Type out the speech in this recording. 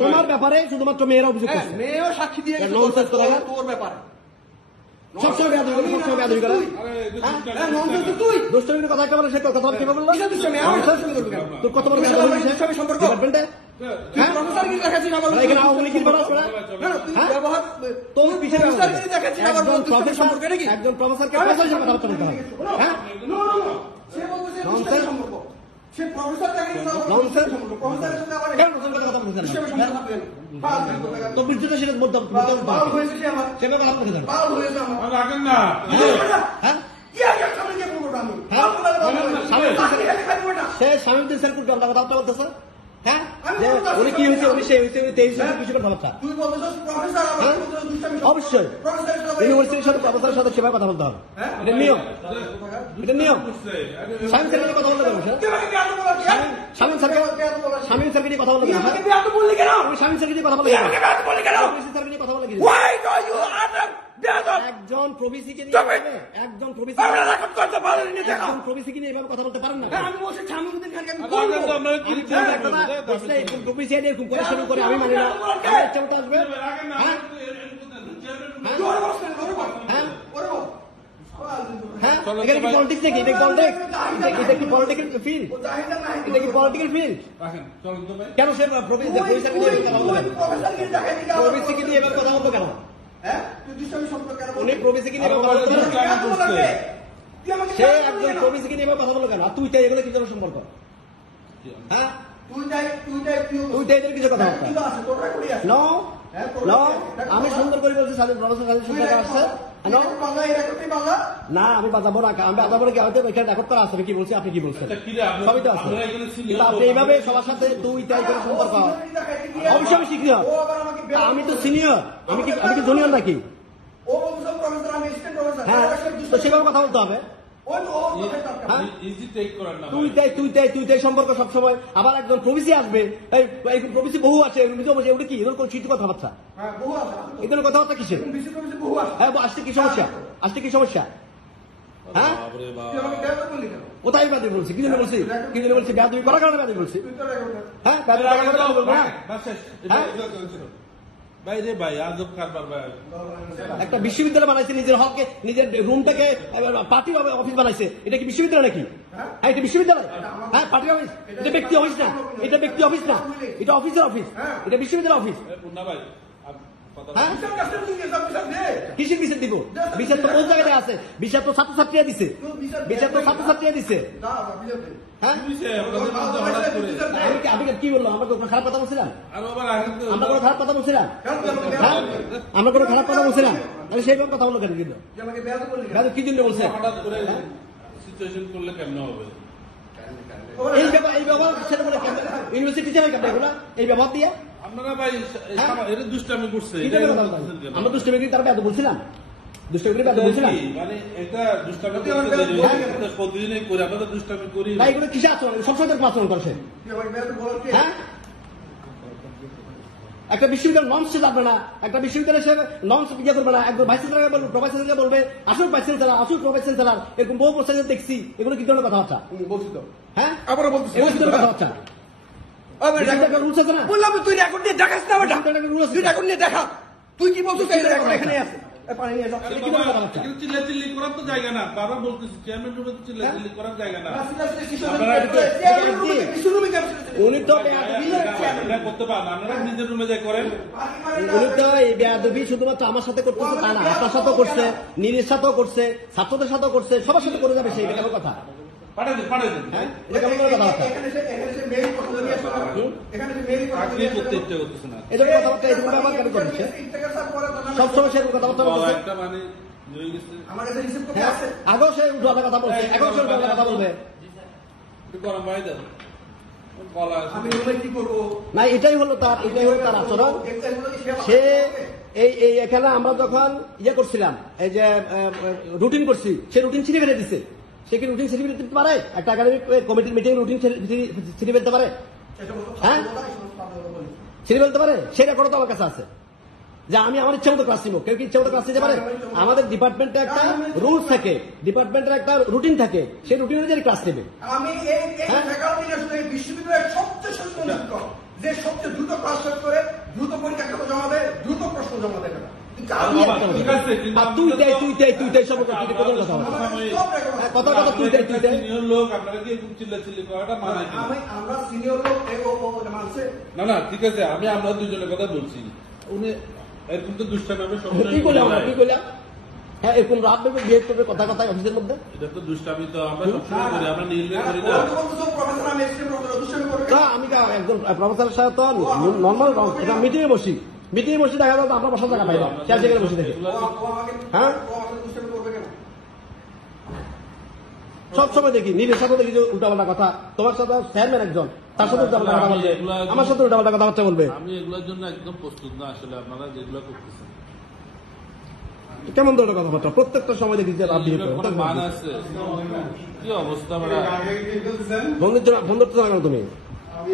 তোমার ব্যাপারে শুধুমাত্র মেয়েরা অভিযোগ করছে, মেয়েও সাক্ষী দিয়ে তোর ব্যাপারে সবসময় দুষ্টমির কথা একেবারে সে কথা কি বললো তোর কত বড় সম্পর্ক তোর পিছনে একজন প্রফেসরকে কথাবার্তা বলতে হবে। হ্যাঁ তো বিদ্যুৎ সেটা সে স্বামীউদ্দিন সেরপুরকে আমরা কথাবার্তা বলতেছে। হ্যাঁ উনি কি হয়েছে উনি সে হয়েছে 23 কিছু কথাবার্তা অবশ্যই ইউনিভার্সিটির সাথে প্রফেসরের সাথে সেভাবে কথা বলতে হবে। এটা নিয়ম, এটা নিয়ম। স্বামী স্যারকে কথা বলতে পারবেন স্বামী স্যারকে নিয়ে কথা বলতে পারবেন স্বামী স্যারকে নিয়ে কথা বলতে একজন প্রবিসিকে নিয়ে একজন প্রবিসিকে নিয়ে এভাবে কথা বলতে পারেন না। প্রবিসি এরকম করে শুরু করে আমি মানি না ইচ্ছা মতো আসবে। হ্যাঁ এখানে কি পলিটিক্স নাকি? এটা কি পলিটিক্যাল ফিল্ড? এটা কি পলিটিক্যাল ফিল্ড? কেন সে প্রবিসিকে নিয়ে এভাবে কথা বলতো কেন? উনি প্রবিসিকে নিয়ে কথা বলতো, সে একজন প্রবিসিকে নিয়ে কথা বললো কেন? আর তুই তাই এগুলো কি জন্য সম্পর্ক? হ্যাঁ তুই তাই কিছু কথা আমি সুন্দর করে বলছি না আমি বাজাবো না, আমি বাজাবো না কি হয়তো এখানে রেকর্ড করা আছে কি বলছি আপনি কি বলছেন সবই তো আছে। কিন্তু আপনি এইভাবে সবার সাথে তুই তাই করে সম্পর্ক অবশ্যই আমি শিখি। আমি তো সিনিয়র, আমি কি জুনিয়র নাকি? হ্যাঁ তো সেভাবে কথা বলতে হবে। তুই তাই সম্পর্ক সবসময়। আবার একজন প্রবিসি আসবে, প্রবিসি বহু আছে ওটা কি চিঠি কথাবার্তা এই ধরনের কথাবার্তা কিসের? হ্যাঁ আসতে কি সমস্যা? আসতে কি সমস্যা? হ্যাঁ কোথায় ব্যাধি বলছি? কি জন্য বলছি? কি জন্য বলছি? ব্যাধি করার কারণে ব্যাধি বলছি। হ্যাঁ একটা বিশ্ববিদ্যালয় বানাইছে নিজের হককে, নিজের রুমটাকে পার্টি অফিস বানাইছে। এটা কি বিশ্ববিদ্যালয় নাকি? হ্যাঁ এটা বিশ্ববিদ্যালয়? হ্যাঁ পার্টি অফিস? এটা ব্যক্তি অফিস না, এটা ব্যক্তি অফিস না, এটা অফিসের অফিস, এটা বিশ্ববিদ্যালয় অফিস। কিসের বিচার দিব? বিচার তো কোন জায়গায় আছে? বিচার তো ছাত্রছাত্রীরা দিছে, বিচার তো ছাত্রছাত্রীরা দিছে। হ্যাঁ আমি কি বললাম? আমরা কোনো খারাপ কথা বলছিলাম? আমরা কোনো খারাপ কথা বলছিলাম? আমরা কোনো খারাপ কথা বলছিলাম? তাহলে সেইভাবে কথা বললো কেন? কিন্তু কি জন্য বলছে? এই ব্যবহার সেটা বলে ইউনিভার্সিটি চাই কেন এগুলো? এই ব্যবহার দিয়ে আপনারা ভাই দুষ্টামি করছে। আমরা দুষ্টামি করি তার ব্যাধ বলছিলাম? দুষ্টামি করে ব্যাধ বলছিলাম? মানে এটা দুষ্টামি প্রতিদিনই করি, আমরা তো দুষ্টামি করি না। এগুলো কিসে আচরণ? সবসময় আচরণ করছে। হ্যাঁ একটা বিশ্ববিদ্যালয় নর্মস সে জানবে না, একটা বিশ্ববিদ্যালয় সে নর্মস ইয়ে করবে না। একজন ভাইস চ্যান্সেলর বলবে, প্রভাইস চ্যান্সেলর বলবে আসল ভাইস চ্যান্সেলর, আসল প্রভাইস চ্যান্সেলর। এরকম বহু প্রশ্ন দেখছি। এগুলো কি ধরনের কথাবার্তা? বলছি তো। হ্যাঁ আবার বলছি এগুলো কি ধরনের কথাবার্তা? বললাম তুই রেকর্ড নিয়ে দেখাস না, তুই রেকর্ড নিয়ে দেখা। তুই কি বলছিস? এখানে আছে চিল্লাচিল্লি করার তো জায়গা না। বারবার বলতেছি চেয়ারম্যান রুমে তো চিল্লাচিল্লি করার জায়গা না। উনি তো করতে পারেন, আপনারা নিজের রুমে যাই করেন। উনি তো এই বেয়াদবি শুধুমাত্র আমার সাথে করতেছে তা না, আপনার সাথেও করছে, নীলের সাথেও করছে, ছাত্রদের সাথেও করছে, সবার সাথে করে যাবে। সেই কেন কথা? সবসময় সে কথাবার্তা আগেও সে উঠানোর কথা বলছে, এখন সে উঠানোর কথা বলবে না। এটাই হলো তার আচরণ। সে এই এখানে আমরা যখন ইয়ে করছিলাম, এই যে রুটিন করছি, সে রুটিন ছিঁড়ে ফেলে দিচ্ছে। সে কি রুটিন ছিঁড়ে ফেলতে পারে? একটা একাডেমিক কমিটির মিটিং রুটিন ছিঁড়ে ফেলতে পারে? হ্যাঁ ছিঁড়ে ফেলতে পারে? সেটা করে তো আমার কাছে আছে। যে আমি আমার ইচ্ছা মতো ক্লাস নিব, কেউ কি ইচ্ছা মতো ক্লাস নিতে পারে? আমাদের ডিপার্টমেন্টে একটা রুলস থাকে, ডিপার্টমেন্টের একটা রুটিন থাকে, সেই রুটিন অনুযায়ী ক্লাস নেবে। আমি এই ফ্যাকাল্টির আসলে এই বিশ্ববিদ্যালয়ের সবচেয়ে সুসংগঠিত, যে সবচেয়ে দ্রুত ক্লাস শেষ করে দ্রুত পরীক্ষা খাতা জমা দেয়, দ্রুত প্রশ্ন জমা দেয় না। কিন্তু আমি আর তুই দেয় সম্পর্কে তুই কোথাও কথা বল। কথা কথা তুই দেয় সিনিয়র লোক আপনারা কি এরকম চিল্লাচিল্লি করাটা মানায় কিনা? আমরা সিনিয়র লোক মানছে না ঠিক আছে, আমরা দুজনের কথা বলছি। উনি এরকম তো দুষ্টামি হবে, কি করলাম আমরা, কি করলাম? হ্যাঁ, এরকম রাত ভেবে বিহেভ করবে কথা কথায় অফিসের মধ্যে। এটা তো দুষ্টামি, তো আমরা সবসময় করি, আমরা নির্ণয় করি না। প্রফেসর আমি এক্সট্রিম দুষ্টামি করবে না, আমি একজন প্রফেসরের সাথে তো নর্মাল মিটিং এ বসি, দেখা যাবে আমরা বসার জায়গা পাই না, শেষ জায়গায় বসে দেখি। হ্যাঁ, দুষ্টামি করবে কেন? সবসময় দেখি নিজের সাথে দেখি যে উল্টাপাল্টা কথা, তোমার সাথে চেয়ারম্যান একজন, তার সাথে উল্টাপাল্টা কথা বলবে, আমার সাথে উল্টাপাল্টা কথাবার্তা বলবে। আমি এগুলোর জন্য একদম প্রস্তুত না আসলে, আপনারা যেগুলো করতেছেন। কেমন ধরনের কথাবার্তা প্রত্যেকটা সময় দেখি যে লাভ দিয়ে এগুলোর কোনো মান আছে? কি অবস্থা আমরা বন্ধুত্ব না কেন তুমি? আমি